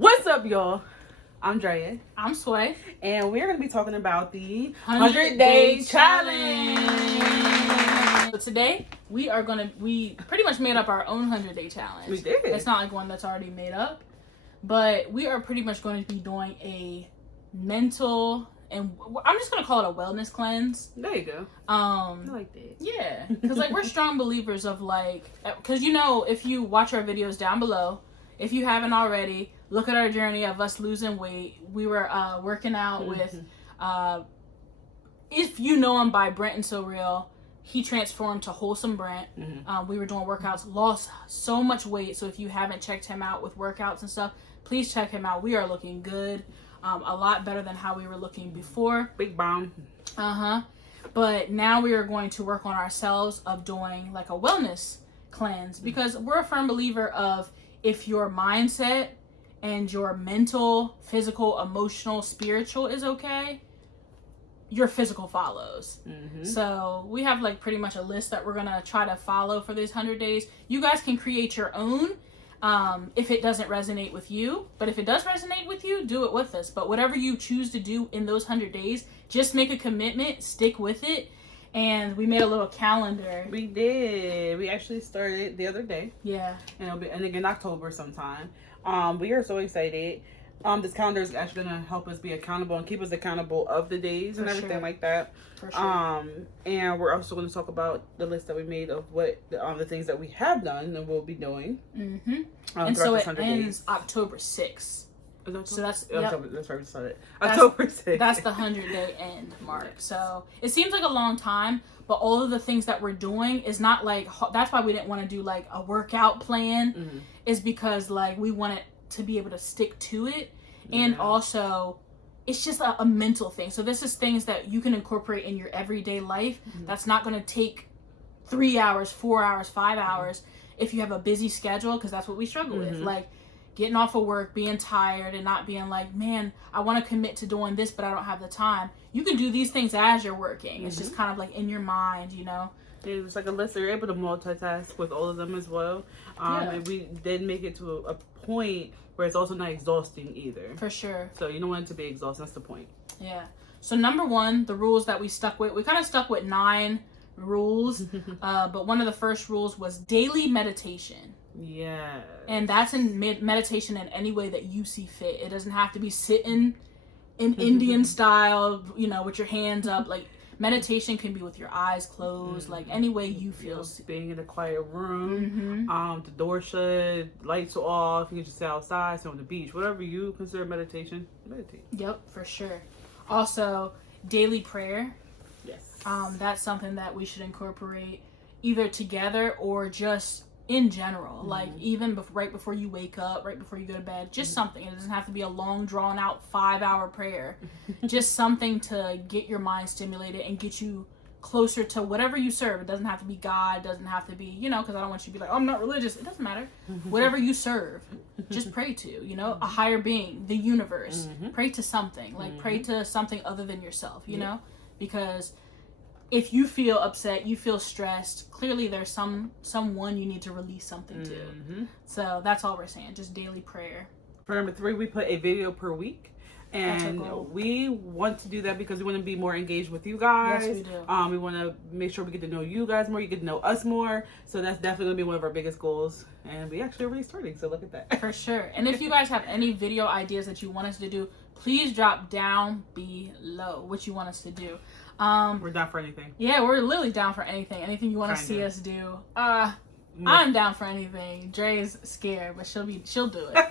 What's up, y'all? I'm Draya. I'm Sway. And we're going to be talking about the 100-day challenge. So today, we pretty much made up our own 100-day challenge. We did. It's not like one that's already made up. But we are pretty much going to be doing a mental, and I'm just going to call it a wellness cleanse. There you go. I like that. Yeah. Because, like, we're strong believers of, like, because, you know, if you watch our videos down below, if you haven't already, look at our journey of us losing weight. We were working out with, if you know him by Brent and So Real, he transformed to Wholesome Brent. We were doing workouts, lost so much weight. So if you haven't checked him out with workouts and stuff, please check him out. We are looking good. A lot better than how we were looking before. Big bomb. But now we are going to work on ourselves of doing like a wellness cleanse, because we're a firm believer of, if your mindset and your mental, physical, emotional, spiritual is okay, your physical follows. So we have like pretty much a list that we're gonna try to follow for these 100 days. You guys can create your own if it doesn't resonate with you. But if it does resonate with you, do it with us. But whatever you choose to do in those 100 days, just make a commitment, stick with it. And we made a little calendar. We did. We actually started the other day. Yeah. And it'll be ending in October sometime. We are so excited. This calendar is actually going to help us be accountable and keep us accountable of the days and everything like that. For sure. And we're also going to talk about the list that we made of what the things that we have done and will be doing. And so it ends October 6th. So that's October, that's where we started. October 6th. That's the 100-day end mark. So it seems like a long time, but all of the things that we're doing is not like, that's why we didn't want to do like a workout plan, is because like we wanted to be able to stick to it. And also it's just a mental thing. So this is things that you can incorporate in your everyday life. That's not going to take 3 hours, 4 hours, 5 hours if you have a busy schedule, because that's what we struggle with. Like, getting off of work, being tired, and not being like, man, I want to commit to doing this, but I don't have the time. You can do these things as you're working. It's just kind of like in your mind, you know? It was like a list. You're able to multitask with all of them as well. And we did make it to a point where it's also not exhausting either. For sure. So you don't want it to be exhausting. That's the point. Yeah. So number one, the rules that we stuck with, we kind of stuck with 9 rules. But one of the first rules was daily meditation. Yeah. And that's in meditation in any way that you see fit. It doesn't have to be sitting in Indian style, you know, with your hands up. Like, meditation can be with your eyes closed, like any way you feel. Being in a quiet room, the door shut, lights off, you can just sit outside, sit on the beach, whatever you consider meditation, meditate. Yep, for sure. Also, daily prayer. Yes. That's something that we should incorporate either together or just in general, like even right before you wake up, right before you go to bed, just something. It doesn't have to be a long, drawn out 5-hour prayer. Just something to get your mind stimulated and get you closer to whatever you serve. It doesn't have to be God. It doesn't have to be, you know, because I don't want you to be like, oh, I'm not religious. It doesn't matter. Whatever you serve, just pray to, you know, a higher being, the universe. Pray to something, like pray to something other than yourself, you know, because if you feel upset, you feel stressed, clearly there's someone you need to release something to. So that's all we're saying, just daily prayer. For number 3, we put a video per week. And we want to do that because we want to be more engaged with you guys. Yes, we do. We want to make sure we get to know you guys more, you get to know us more. So that's definitely going to be one of our biggest goals. And we actually are already starting, so look at that. For sure. And if you guys have any video ideas that you want us to do, please drop down below what you want us to do. We're down for anything. Yeah, we're literally down for anything. Anything you want to see us do. I'm down for anything. Dre's scared, but she'll do it.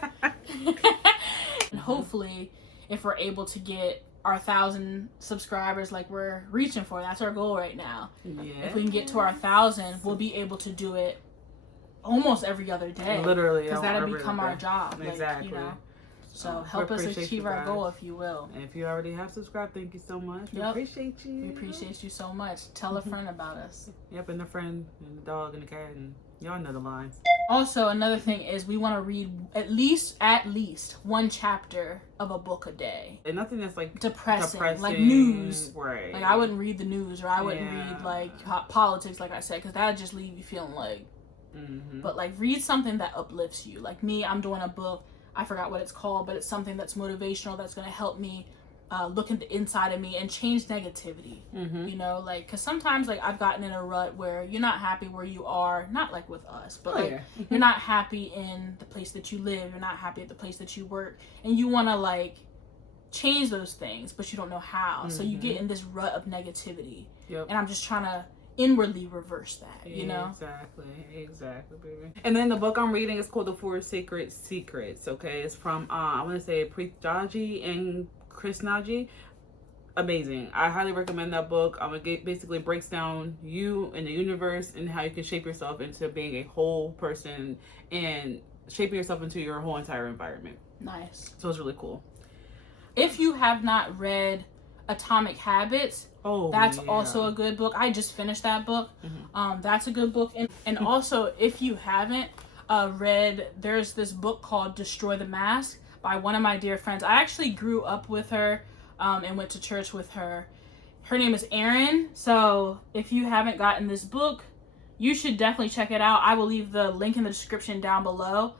And hopefully, if we're able to get our 1,000 subscribers like we're reaching for, that's our goal right now. If we can get to our 1,000, we'll be able to do it almost every other day. Literally. Because that'll become our job. Exactly. Like, you know? So help us achieve our goal, if you will. And if you already have subscribed, thank you so much. We appreciate you. We appreciate you so much. Tell a friend about us. Yep, and a friend, and the dog, and the cat, and y'all know the lines. Also, another thing is we want to read at least 1 chapter of a book a day. And nothing that's like depressing like news. Right. Like I wouldn't read the news, or I wouldn't read like politics, like I said, because that would just leave you feeling like. But like read something that uplifts you. Like me, I'm doing a book. I forgot what it's called, but it's something that's motivational, that's going to help me look at the inside of me and change negativity. You know, like, because sometimes, like, I've gotten in a rut where you're not happy where you are, not like with us, but like you're not happy in the place that you live, you're not happy at the place that you work, and you want to like change those things, but you don't know how. So you get in this rut of negativity. And I'm just trying to inwardly reverse that, you know? Exactly, baby. And then the book I'm reading is called The Four Sacred Secrets, okay? It's from, I want to say Preethaji and Krishnaji. Amazing. I highly recommend that book. It basically breaks down you and the universe and how you can shape yourself into being a whole person and shaping yourself into your whole entire environment. Nice. So it's really cool. If you have not read Atomic Habits, that's also a good book. I just finished that book. That's a good book. And also, if you haven't read, there's this book called Destroy the Mask by one of my dear friends. I actually grew up with her and went to church with her. Her name is Erin. So if you haven't gotten this book, you should definitely check it out. I will leave the link in the description down below.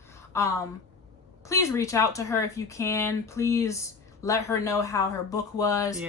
Please reach out to her if you can. Please let her know how her book was.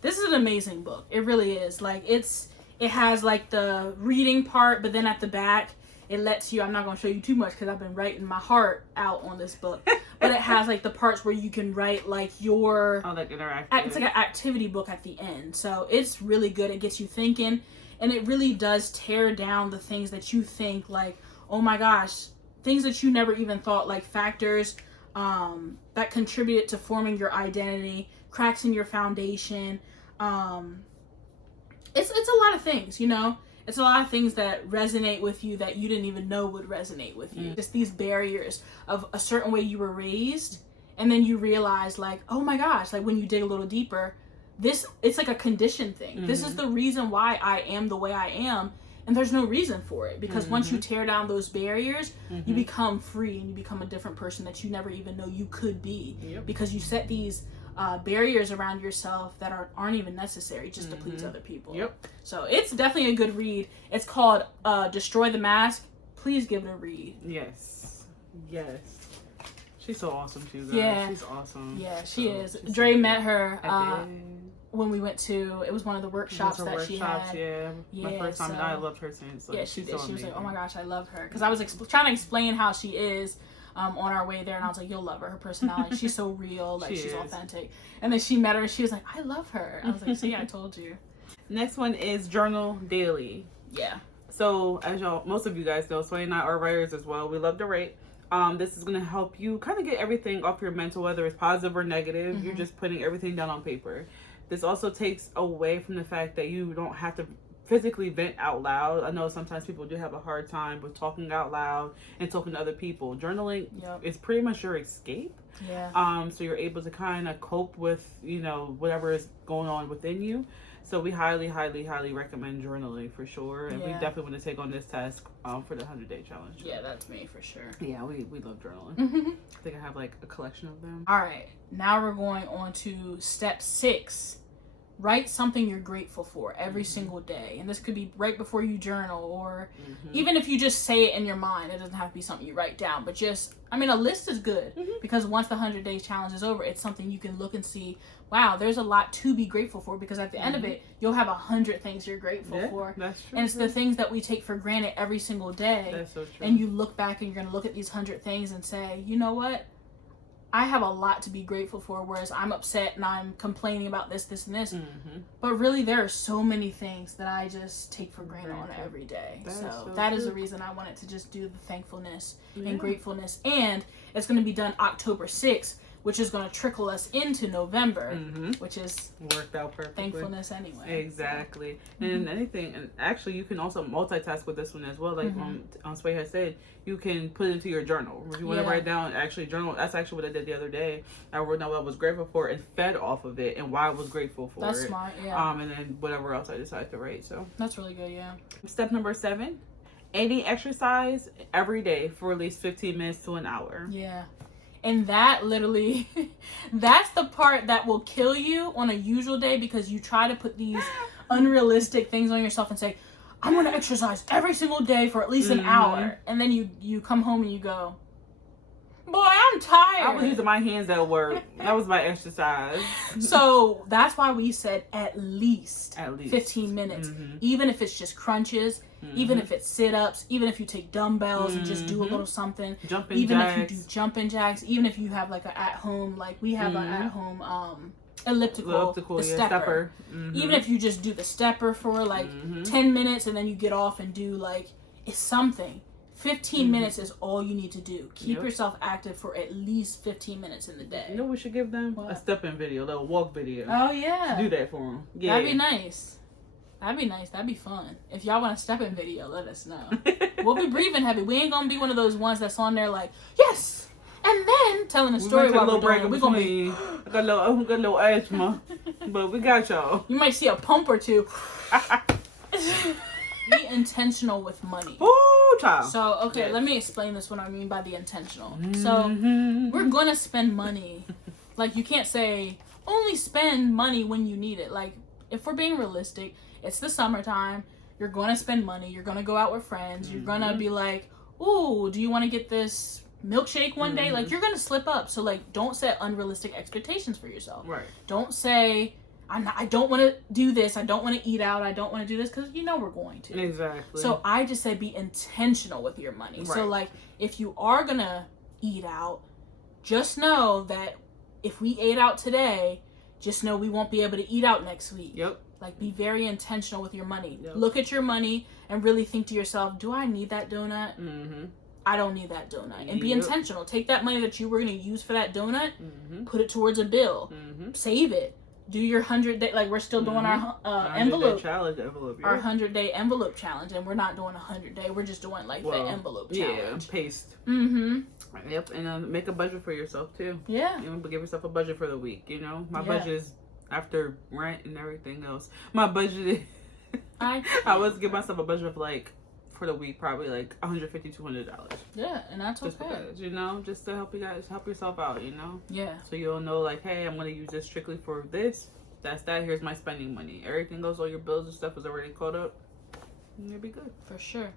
This is an amazing book. It really is. Like, it has like the reading part, but then at the back it lets you, I'm not going to show you too much because I've been writing my heart out on this book, but it has like the parts where you can write like your like interactive. It's like an activity book at the end. So it's really good. It gets you thinking, and it really does tear down the things that you think like, oh my gosh, things that you never even thought, like factors that contributed to forming your identity, cracks in your foundation. It's a lot of things, you know. It's a lot of things that resonate with you that you didn't even know would resonate with you. Just these barriers of a certain way you were raised, and then you realize like, oh my gosh, like when you dig a little deeper, it's like a conditioned thing. This is the reason why I am the way I am, and there's no reason for it, because once you tear down those barriers, you become free and you become a different person that you never even know you could be, because you set these barriers around yourself that aren't even necessary just to please other people. So it's definitely a good read. It's called Destroy the Mask. Please give it a read. Yes. She's so awesome too, guys. She's awesome. She is. Dre met her when we went to, it was one of the workshops that she had. My first time, and I loved her since. Like, she did. So she was amazing. like, oh my gosh, I love her. Because I was trying to explain how she is on our way there, and I was like, you'll love her. Her personality, she's so real, like she's authentic. And then she met her, and she was like, I love her. I was like, see, I told you. Next one is Journal Daily. So as most of you guys know, Sway and I are writers as well. We love to write. This is going to help you kind of get everything off your mental, whether it's positive or negative. You're just putting everything down on paper. This also takes away from the fact that you don't have to physically vent out loud. I know sometimes people do have a hard time with talking out loud and talking to other people. Journaling is pretty much your escape. So you're able to kind of cope with, you know, whatever is going on within you. So we highly recommend journaling for sure. And we definitely want to take on this task for the 100-day challenge. That's me for sure. We love journaling. I think I have like a collection of them. All right, now we're going on to step 6. Write something you're grateful for every single day. And this could be right before you journal, or even if you just say it in your mind. It doesn't have to be something you write down, but just, I mean, a list is good, because once the 100 days challenge is over, it's something you can look and see, wow, there's a lot to be grateful for, because at the end of it, you'll have 100 things you're grateful for. That's true. And it's the things that we take for granted every single day. That's so true. And you look back and you're going to look at these 100 things and say, you know what? I have a lot to be grateful for, whereas I'm upset and I'm complaining about this, and this. But really, there are so many things that I just take for granted on every day. So that is the reason I wanted to just do the thankfulness and gratefulness. And it's going to be done October 6th, which is going to trickle us into November, which is worked out perfectly. Thankfulness anyway. Exactly. And and actually you can also multitask with this one as well. Like Sway has said, you can put it into your journal. If you want to write down, actually journal. That's actually what I did the other day. I wrote down what I was grateful for and fed off of it and why I was grateful for it. That's smart, And then whatever else I decided to write. So that's really good, Step number 7, any exercise every day for at least 15 minutes to an hour. And that literally, that's the part that will kill you on a usual day, because you try to put these unrealistic things on yourself and say, I'm going to exercise every single day for at least an hour. And then you come home and you go, Boy, I'm tired. I was using my hands at work. That was my exercise. So that's why we said at least 15 minutes. Mm-hmm. Even if it's just crunches, even if it's sit-ups, even if you take dumbbells and just do a little something. Jumping jacks. If you do jumping jacks, even if you have like an at-home, like we have an at-home elliptical, the stepper. Even if you just do the stepper for like 10 minutes and then you get off and do like, it's something. 15 minutes is all you need to do. Keep yourself active for at least 15 minutes in the day. You know what we should give them? What? A step-in video, a little walk video. Oh, yeah. Do that for them. Yeah. That'd be nice. That'd be nice. That'd be fun. If y'all want a step-in video, let us know. We'll be breathing heavy. We ain't gonna be one of those ones that's on there like, yes! And then telling a story while we're doing it. We're gonna be... I got a little asthma, but we got y'all. You might see a pump or two. Be intentional with money. Ooh, child. So, okay, let me explain this, what I mean by the intentional. So, we're going to spend money. Like, you can't say, only spend money when you need it. Like, if we're being realistic, it's the summertime. You're going to spend money. You're going to go out with friends. You're going to be like, ooh, do you want to get this milkshake one day? Like, you're going to slip up. So, like, don't set unrealistic expectations for yourself. Right. Don't say... I don't want to do this. I don't want to eat out. I don't want to do this because you know we're going to. Exactly. So I just say be intentional with your money. Right. So like if you are going to eat out, just know that if we ate out today, just know we won't be able to eat out next week. Yep. Like be very intentional with your money. Yep. Look at your money and really think to yourself, do I need that donut? I don't need that donut. And be intentional. Take that money that you were going to use for that donut, put it towards a bill. Save it. Do your 100-day, like we're still doing our envelope challenge envelope. Our 100-day envelope challenge, and we're not doing 100-day. We're just doing like the envelope challenge. Yeah, paste. Yep, and make a budget for yourself too. Yeah. You know, give yourself a budget for the week. You know, my budget is after rent and everything else. My budget is. I always give myself a budget of like for the week, probably like $150, $200. Yeah, and that's just okay. Because, you know, just to help you guys, help yourself out, you know? Yeah. So you'll know, like, hey, I'm going to use this strictly for this. That's that. Here's my spending money. Everything else, all your bills and stuff is already caught up. You'll be good. For sure.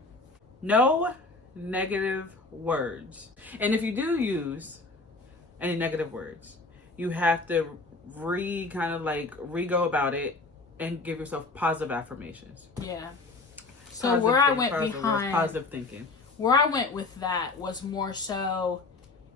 No negative words. And if you do use any negative words, you have to re-go about it and give yourself positive affirmations. Yeah. So where I went behind positive thinking, where I went with that was more so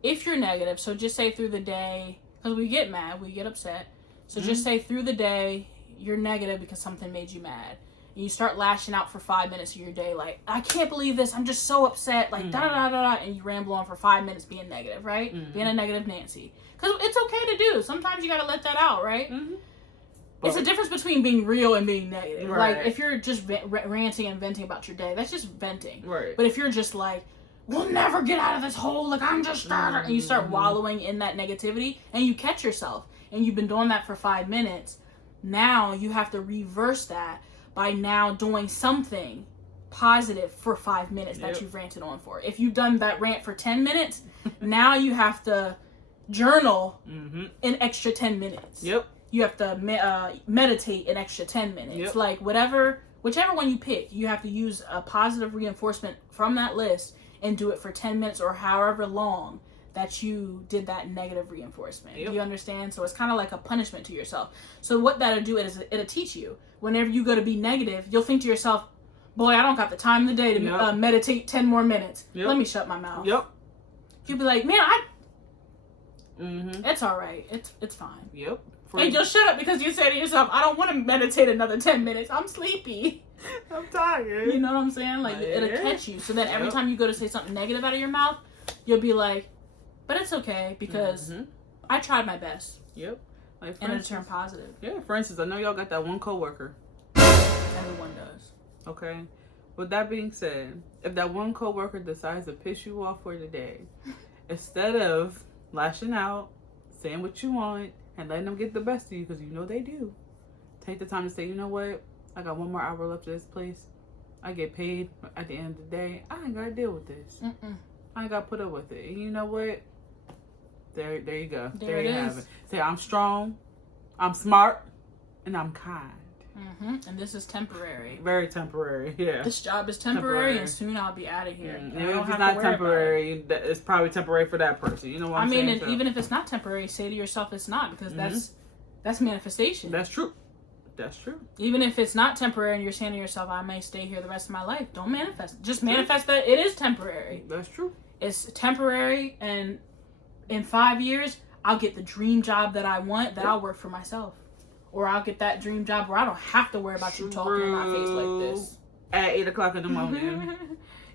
if you're negative. So just say through the day, because we get mad, we get upset. So just say through the day you're negative because something made you mad. And you start lashing out for 5 minutes of your day, like I can't believe this. I'm just so upset. Like da da da da, and you ramble on for 5 minutes being negative, right? Being a negative Nancy, because it's okay to do. Sometimes you gotta let that out, right? It's a difference between being real and being negative. Right. Like, if you're just ranting and venting about your day, that's just venting. Right. But if you're just like, we'll never get out of this hole, like, I'm just and you start wallowing in that negativity, and you catch yourself, and you've been doing that for 5 minutes, now you have to reverse that by now doing something positive for 5 minutes that you've ranted on for. If you've done that rant for 10 minutes, now you have to journal an extra 10 minutes. Yep. You have to meditate an extra 10 minutes. Yep. Like whichever one you pick, you have to use a positive reinforcement from that list and do it for 10 minutes or however long that you did that negative reinforcement. Yep. You understand? So it's kind of like a punishment to yourself. So what that'll do is it'll teach you. Whenever you go to be negative, you'll think to yourself, boy, I don't got the time in the day to meditate 10 more minutes. Yep. Let me shut my mouth. Yep. You'll be like, man, it's all right. It's fine. Yep. And you'll shut up because you say to yourself, I don't want to meditate another 10 minutes. I'm sleepy. I'm tired. You know what I'm saying? Like, it'll catch you. So then every time you go to say something negative out of your mouth, you'll be like, but it's okay because I tried my best. Yep. Like, and it'll turn positive. Yeah, for instance, I know y'all got that one coworker. Everyone does. Okay. With that being said, if that one coworker decides to piss you off for the day, instead of lashing out, saying what you want, and letting them get the best of you, because you know they do, take the time to say, you know what, I got 1 more hour left of this place. I get paid at the end of the day. I ain't got to deal with this. I ain't got to put up with it. And you know what? There you go. There you have it. Say, I'm strong, I'm smart, and I'm kind. And this is temporary. Very temporary. Yeah. This job is temporary, and soon I'll be out of here. Even if it's not temporary, it's probably temporary for that person. You know what I'm saying? I mean, even if it's not temporary, say to yourself it's not, because that's manifestation. That's true. That's true. Even if it's not temporary and you're saying to yourself, I may stay here the rest of my life, don't manifest. Just manifest that it is temporary. That's true. It's temporary, and in 5 years, I'll get the dream job that I want, that I'll work for myself. Or I'll get that dream job where I don't have to worry about you talking in my face like this. At 8 o'clock in the morning.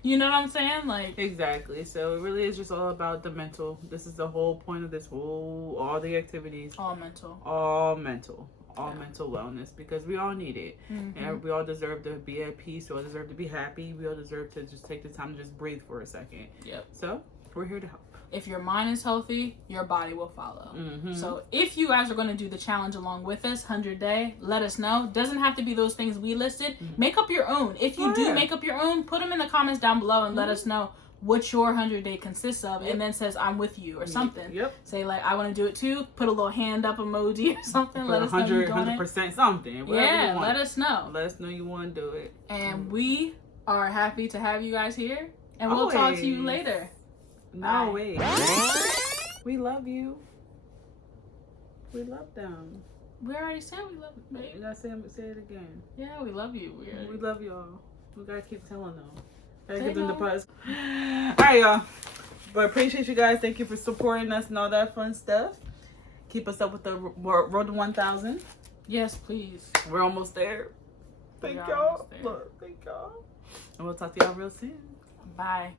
You know what I'm saying? Like, exactly. So it really is just all about the mental. This is the whole point of this all the activities. All mental. All mental. All mental wellness, because we all need it. And we all deserve to be at peace. We all deserve to be happy. We all deserve to just take the time to just breathe for a second. Yep. So we're here to help. If your mind is healthy, your body will follow. So if you guys are going to do the challenge along with us, 100-day, let us know. Doesn't have to be those things we listed. Make up your own. If you do make up your own, put them in the comments down below and let us know what your 100-day consists of, and then says I'm with you or something. Say like I want to do it too. Put a little hand up emoji or something. Let us know you doing it. 100% something. Yeah, let us know. Let us know you want to do it. And we are happy to have you guys here, and we'll talk to you later. No, wait. We love you. We love them. We already said we love you, babe. You gotta say it again. Yeah, we love you. We love y'all. We gotta keep telling them. Gotta give them the buzz. Alright, y'all. But appreciate you guys. Thank you for supporting us and all that fun stuff. Keep us up with the road to 1,000. Yes, please. We're almost there. Thank y'all. Look, thank y'all. And we'll talk to y'all real soon. Bye.